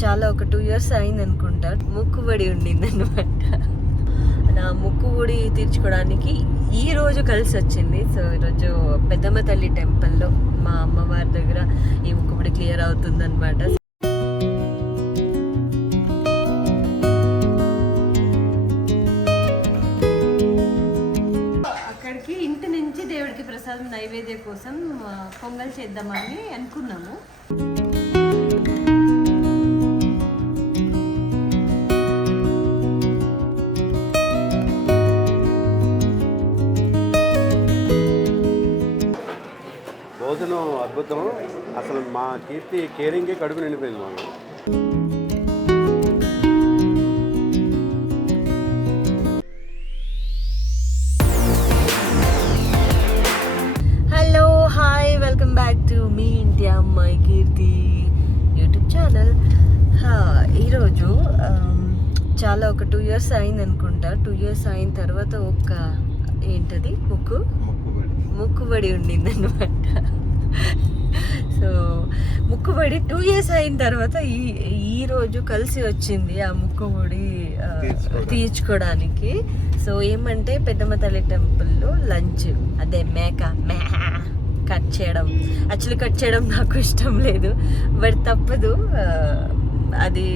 చాలా ఒక 2 years అయింది అనుకుంటా, ముక్కుబడి ఉండింది అనమాట. నా ముక్కుబడి తీర్చుకోవడానికి ఈ రోజు కలిసి వచ్చింది. సో ఈరోజు పెద్దమ్మ తల్లి టెంపుల్లో మా అమ్మవారి దగ్గర ఈ ముక్కుబడి క్లియర్ అవుతుంది అనమాట. అక్కడికి ఇంటి నుంచి దేవుడికి ప్రసాదం నైవేద్యం కోసం పొంగల్ చేద్దామని అనుకున్నాము. భోజనం అద్భుతం. అసలు మా కీర్తి కేరింగ్కి కడుపు నిండిపోయింది మాకు. Hello hi, welcome back to మీ ఇంటి అమ్మాయి కీర్తి యూట్యూబ్ ఛానల్. ఈరోజు చాలా ఒక 2 years అయింది అనుకుంటా. 2 years అయిన తర్వాత ఒక ఏంటది ముక్కుబడి ఉండింది అనమాట. సో ముక్కుబడి 2 years అయిన తర్వాత ఈ రోజు కలిసి వచ్చింది ఆ ముక్కుబడి తీర్చుకోవడానికి. సో ఏమంటే పెద్దమ్మ తల్లి టెంపుల్లో లంచ్, అదే మేక కట్ చేయడం. యాక్చువల్లీ కట్ చేయడం నాకు ఇష్టం లేదు, బట్ తప్పదు. అది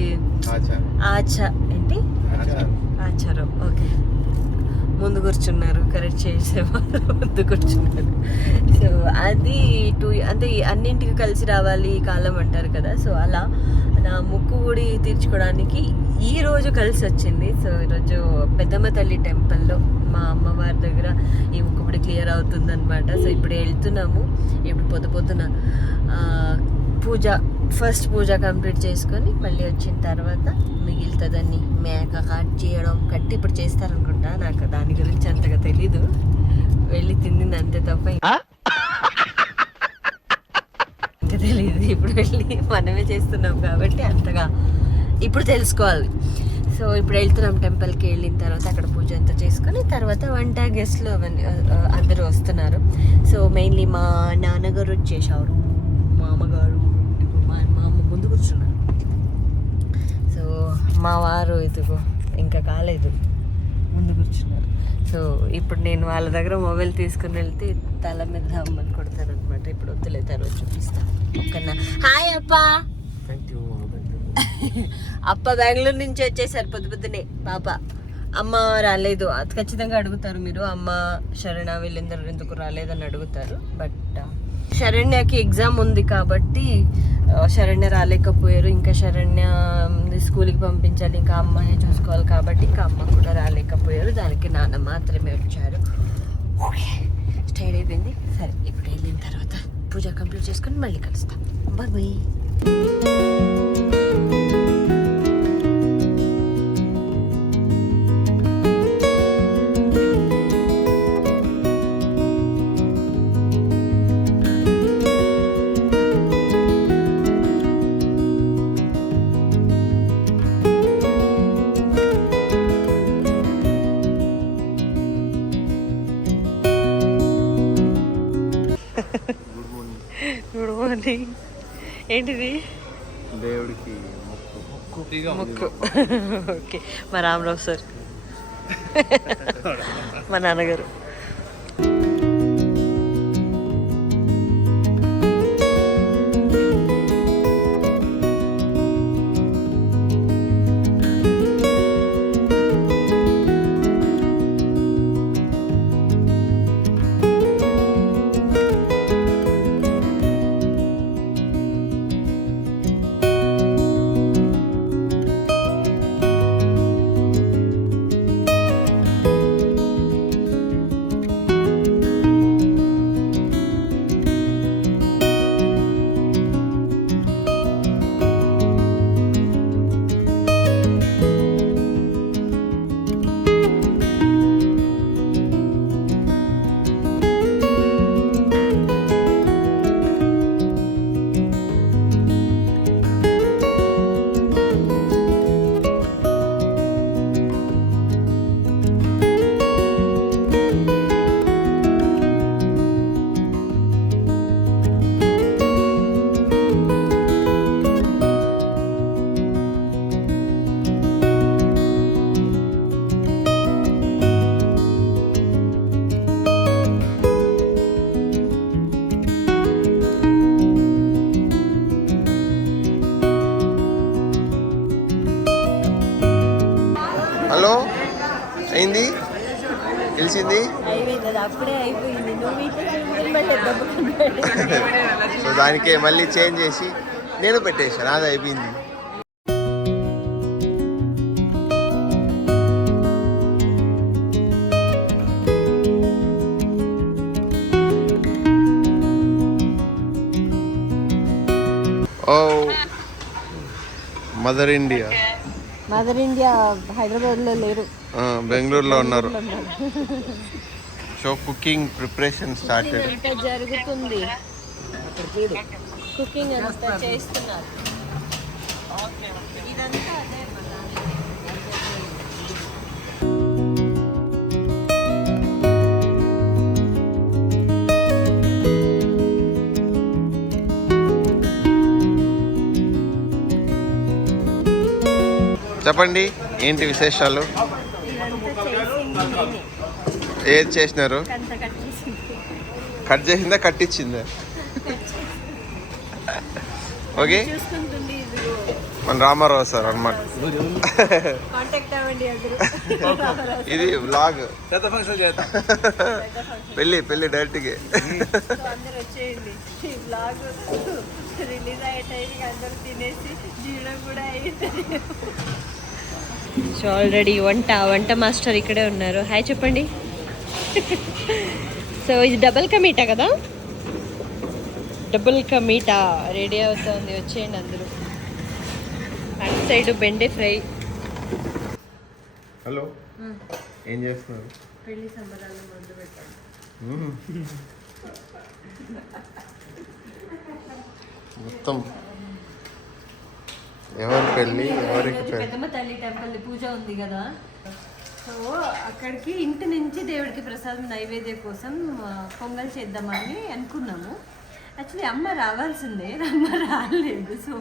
ఆచారం. ఓకే, ముందు కూర్చున్నారు, కరెక్ట్ చేసేవాళ్ళు ముందు కూర్చున్నారు. సో అది అంటే అన్నింటికి కలిసి రావాలి ఈ కాలం అంటారు కదా. సో అలా నా ముక్కుబడి తీర్చుకోవడానికి ఈ రోజు కలిసి వచ్చింది. సో ఈరోజు పెద్దమ్మ తల్లి టెంపుల్లో మా అమ్మవారి దగ్గర ఈ ముక్కుబడి క్లియర్ అవుతుంది అనమాట. సో ఇప్పుడు వెళ్తున్నాము. ఇప్పుడు పొద్దున ఫస్ట్ పూజ కంప్లీట్ చేసుకొని మళ్ళీ వచ్చిన తర్వాత మిగులుతుందని మేక కట్టి ఇప్పుడు చేస్తారనుకుంటా. నాకు దాని గురించి అంతగా తెలీదు, వెళ్ళి తింది అంతే తప్ప ఇంకా తెలీదు. ఇప్పుడు వెళ్ళి మనమే చేస్తున్నాం కాబట్టి అంతగా ఇప్పుడు తెలుసుకోవాలి. సో ఇప్పుడు వెళ్తున్నాం టెంపుల్కి. వెళ్ళిన తర్వాత అక్కడ పూజ అంతా చేసుకొని తర్వాత వంట గెస్ట్లు అవన్నీ అందరూ వస్తున్నారు. సో మెయిన్లీ మా నాన్నగారు వచ్చేసారు, మా అమ్మగారు, మా అమ్మ ముందు కూర్చున్నారు. సో మా వారు ఇదిగో ఇంకా కాలేదు, ముందు కూర్చున్నారు. సో ఇప్పుడు నేను వాళ్ళ దగ్గర మొబైల్ తీసుకుని వెళ్తే తల మీద అమ్మని కొడతారు అనమాట. ఇప్పుడు వద్దులే, తర్వాత చూపిస్తాను. ఓకేనా? హాయ్ అప్ప. అప్ప బెంగళూరు నుంచి వచ్చేసారు పొద్దునే. పాప అమ్మ రాలేదు, అది ఖచ్చితంగా అడుగుతారు మీరు. అమ్మ శరణ్య వీళ్ళందరూ ఎందుకు రాలేదని అడుగుతారు. బట్ శరణ్యకి ఎగ్జామ్ ఉంది కాబట్టి శరణ్య రాలేకపోయారు. ఇంకా శరణ్య స్కూల్కి పంపించాలి, ఇంకా అమ్మనే చూసుకోవాలి కాబట్టి ఇంకా అమ్మ కూడా రాలేకపోయారు. దానికి నాన్న మాత్రమే వచ్చారు. స్టైడ్ అయిపోయింది. సరే ఇప్పుడు వెళ్ళిన తర్వాత పూజ కంప్లీట్ చేసుకొని మళ్ళీ కలుస్తాం. Bye bye. Good morning. ఏంటిది? దేవుడికి ముక్కు. ఓకే, మా రామరావు సార్, మా నాన్నగారు. హలో అయింది గెలిచింది. అయిపోయింది, అది అప్పుడే అయిపోయింది. నువ్వు ఇట్లా సో దానికే మళ్ళీ చేంజ్ చేసి నేను పెట్టేసాను, అది అయిపోయింది. ఓ మదర్ ఇండియా హైదరాబాద్లో లేరు, బెంగళూరులో ఉన్నారు. So cooking preparation started. అంతా జరుగుతుంది, కుకింగ్ అంతా చేస్తున్నారు. ఇదంతా అదే మన చెప్పండి ఏంటి విశేషాలు? ఇదంతా చేసింది నేనే. ఏది చేసినారు? అంత కట్ చేసింది. కట్ చేసిందా కట్టించిందా? ఓకే, చూసుకుంటుంది. ఇదిగో మన రామారావు సార్ అన్నమాట. కాంటాక్ట్ అవ్వండి అందరూ. ఇది వ్లాగ్, పెళ్ళి డైరెక్ట్గా. సో అందరూ వచ్చేయండి. ఈ బ్లాగ్ రిలీజ్ అయ్యే టైంకి అందరూ తినేసి జీవనం కూడా అయ్యింది. సో ఆల్రెడీ వంట మాస్టర్ ఇక్కడే ఉన్నారు. హాయ్ చెప్పండి. సో ఇది డబుల్ కా మీటా కదా, డబుల్ కా మీటా రెడీ అవుతుంది. వచ్చేయండి అందరూ. అటు సైడ్ బెండే ఫ్రై. హలో, ఏం చేస్తున్నారు? పెళ్లి సంబరాలు మొదలు పెట్టాను. మొత్తం ఎవరి పెళ్ళి ఎవరికి పెళ్ళి? పెద్దమ్మ తల్లి టెంపుల్ పూజ ఉంది కదా, సో అక్కడికి ఇంటి నుంచి దేవుడికి ప్రసాదం నైవేద్యం కోసం పొంగల్ చేద్దామని అనుకున్నాము. యాక్చువల్లీ అమ్మ రావాల్సిందే, అమ్మ రాలేదు. సో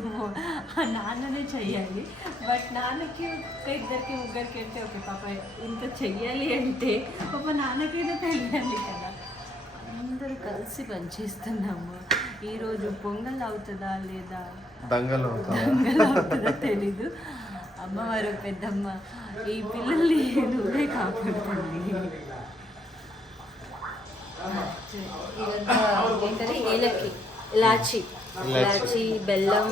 నాన్ననే చెయ్యాలి. బట్ నాన్నకి ఇద్దరికి ముగ్గురికి అంటే ఓకే, పాప ఇంత చెయ్యాలి అంటే పాప నాన్నకైనా తెలియాలి కదా. అందరూ కలిసి పనిచేస్తున్నాము. ఈరోజు పొంగల్ అవుతుందా లేదా, దంగలు అవుతుందా తెలీదు. అమ్మవారు పెద్దమ్మ ఈ పిల్లల్ని నువ్వే కాపాడుతుంది. ఇదంతా ఏంటది, ఏలక్కి, ఇలాచి, బెల్లం,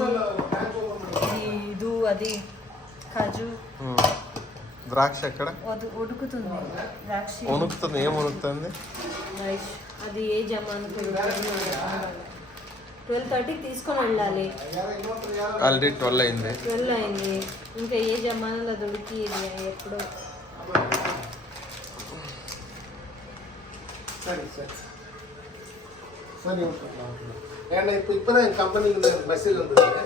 ఇది అది కాజు, ద్రాక్ష ఎక్కడ ఉడుకుతుంది. ద్రాక్ష వణుకుతుంది. ఏం వణుకుతుంది? రైస్. అది ఏ జమాను 12:30కి తీసుకొని వెళ్ళాలి. ఆల్రెడీ 12 అయింది. 12 అయింది. ఇంకా ఏ జమానాలో దొరికి ఇది ఎప్పుడో. ಸರಿ இப்போ ಕಂಪನಿಗೆ ಮೆಸೇಜ್ வந்துருக்கு.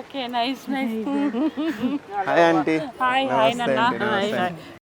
Okay, nice. Hi aunty. Hi, నమస్తే Nana. ఆంటీ, నమస్తే. Hi.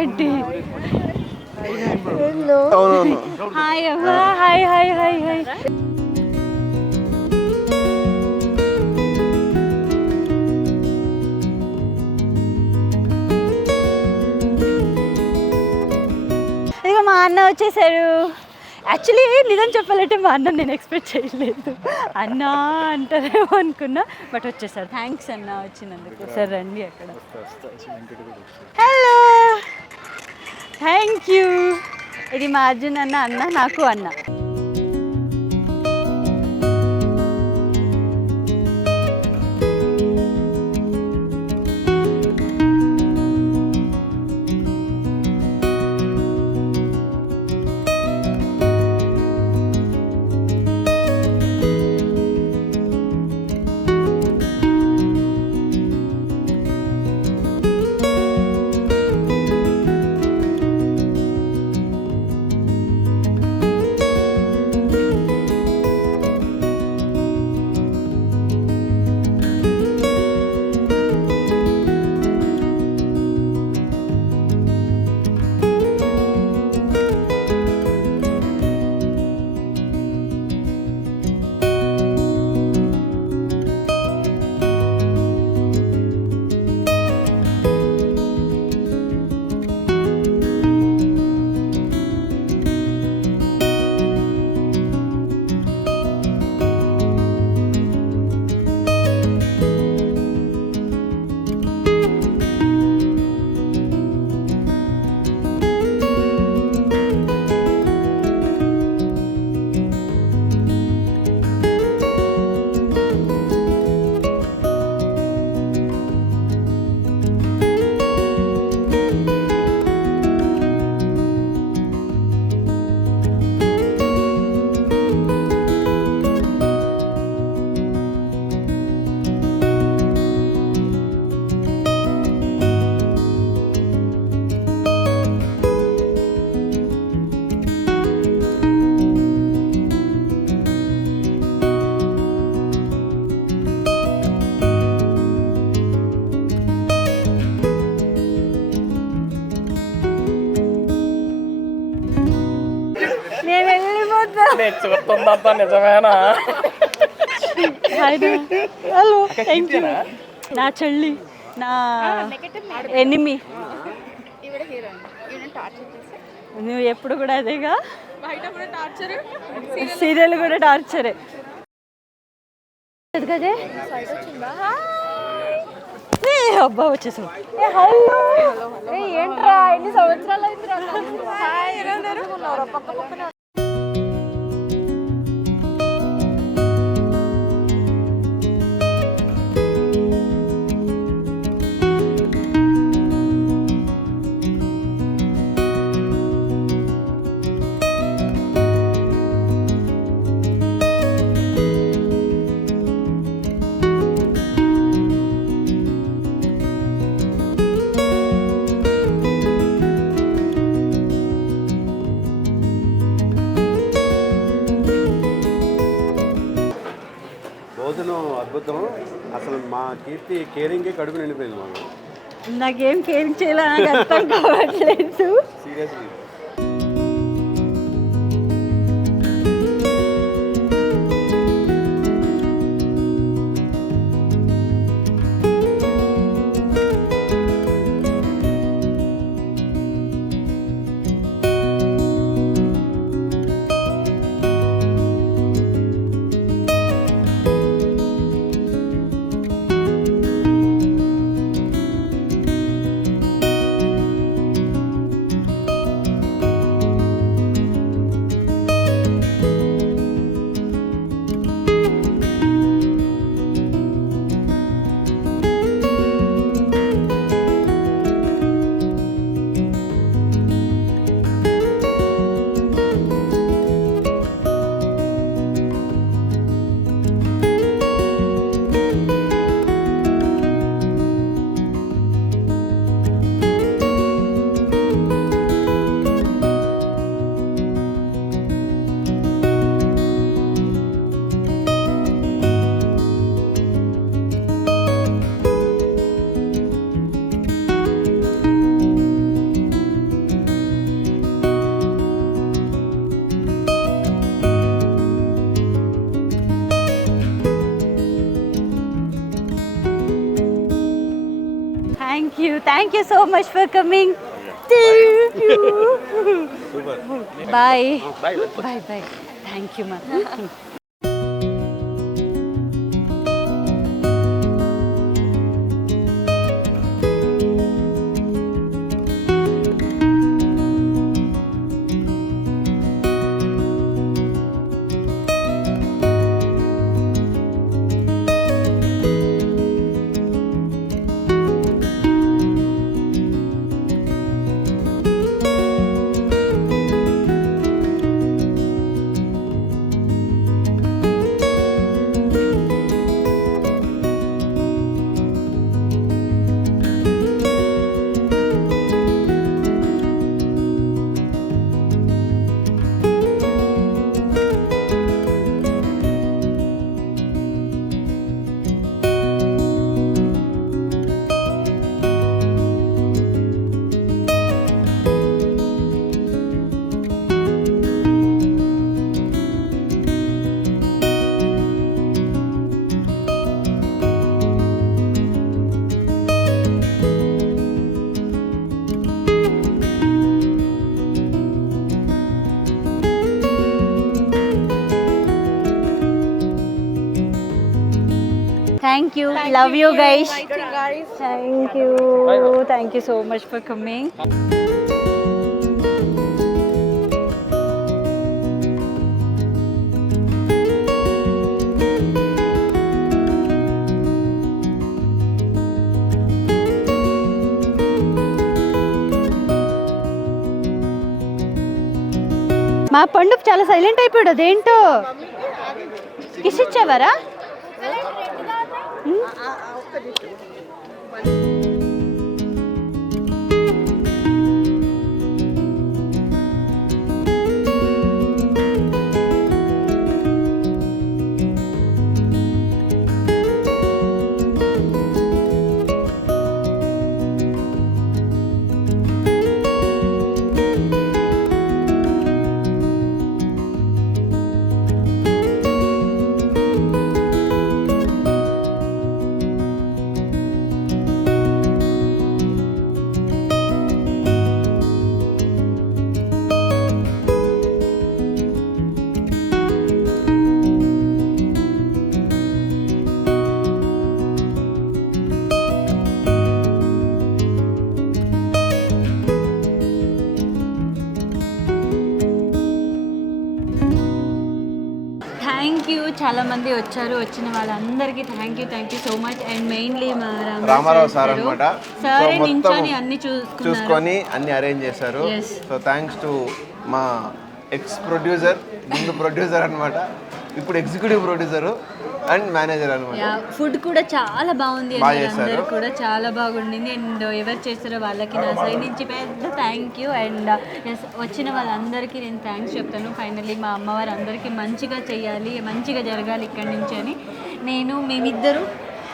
ఏంటి అవునవును. హాయ్ అమ్మా హాయ్ హాయ్ హాయ్ హాయ్ ఇక మా అన్న వచ్చేసారు. యాక్చువల్లీ నిజం చెప్పాలంటే మా అన్న నేను ఎక్స్పెక్ట్ చేయలేదు. అన్న అంటారేమో అనుకున్నా, బట్ వచ్చేసారు. థ్యాంక్స్ అన్న వచ్చినందుకు. సార్ రండి అక్కడ. Hello thank you. ఇది మా అర్జున్ అన్న, అన్న నాకు అన్న. చూస్తుందంతా నిజమేనా? Hello thank you. నా చెల్లి, నా ఎనిమి. నువ్వు ఎప్పుడు కూడా అదేగా, సీరియల్ కూడా టార్చరే కదే. అబ్బా వచ్చేసావు. ఏంట్రా ఎన్ని సంవత్సరాలు అయింది. భోజనం అద్భుతం. అసలు మా కీర్తి కేరింగే కడుపు నిండిపోయింది మాకు. నాకేం కేరింగ్ చేయాలో నాకు అర్థం కావట్లేదు. Seriously. Thank you so much for coming. Bye bye bye. Thank you మా. Thank you. Love you guys. Thank you. Thank you so much for coming. మా పండు చాలా సైలెంట్ అయిపోయాడు. అదేంటో కిస్ ఇచ్చావారా? Thank you. చాలా మంది వచ్చారు. వచ్చిన వాళ్ళందరికీ thank you so much. And mainly మా రామారావు సార్ అనమాట. సరే నించొని అన్ని చూసుకొని అన్ని అరేంజ్ చేశారు. సో థ్యాంక్స్ టు మా ఎక్స్ ప్రొడ్యూసర్, ముందు ప్రొడ్యూసర్ అనమాట, ఇప్పుడు ఎగ్జిక్యూటివ్ ప్రొడ్యూసర్ అండ్ మేనేజర్ అనమాట. ఫుడ్ కూడా చాలా బాగుంది. అందరూ కూడా చాలా బాగుండింది. అండ్ ఎవరు చేస్తారో వాళ్ళకి నా సైడ్ నుంచి పెద్ద థ్యాంక్ యూ. అండ్ వచ్చిన వాళ్ళందరికీ నేను థ్యాంక్స్ చెప్తాను. ఫైనల్లీ మా అమ్మవారు అందరికీ మంచిగా చేయాలి, మంచిగా జరగాలి ఇక్కడి నుంచి అని మేమిద్దరు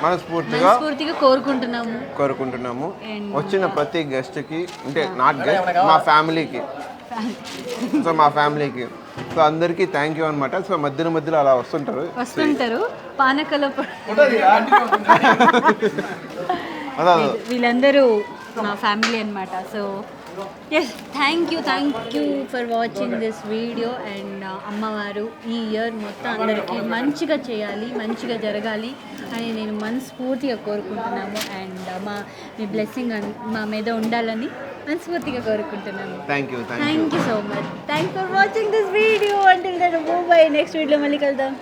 మనస్ఫూర్తిగా కోరుకుంటున్నాము. వచ్చిన ప్రతి గెస్ట్కి, అంటే నాట్ గెస్ట్, మా ఫ్యామిలీకి, సో మా ఫ్యామిలీకి, సో అందరికీ థ్యాంక్ యూ అనమాట. సో మధ్యలో అలా వస్తుంటారు పానకలో వీళ్ళందరూ మా ఫ్యామిలీ అనమాట. So yes, thank you for watching this video. And అమ్మవారు ఈ ఇయర్ మొత్తం అందరికీ మంచిగా చేయాలి, మంచిగా జరగాలి అని నేను మనస్ఫూర్తిగా కోరుకుంటున్నాము. అండ్ మీ బ్లెస్సింగ్ మా మీద ఉండాలని మనస్ఫూర్తిగా కోరుకుంటున్నాను. Thank you so much. Thank for watching this video. Until then bye. Next video మళ్ళీ కలుద్దాం.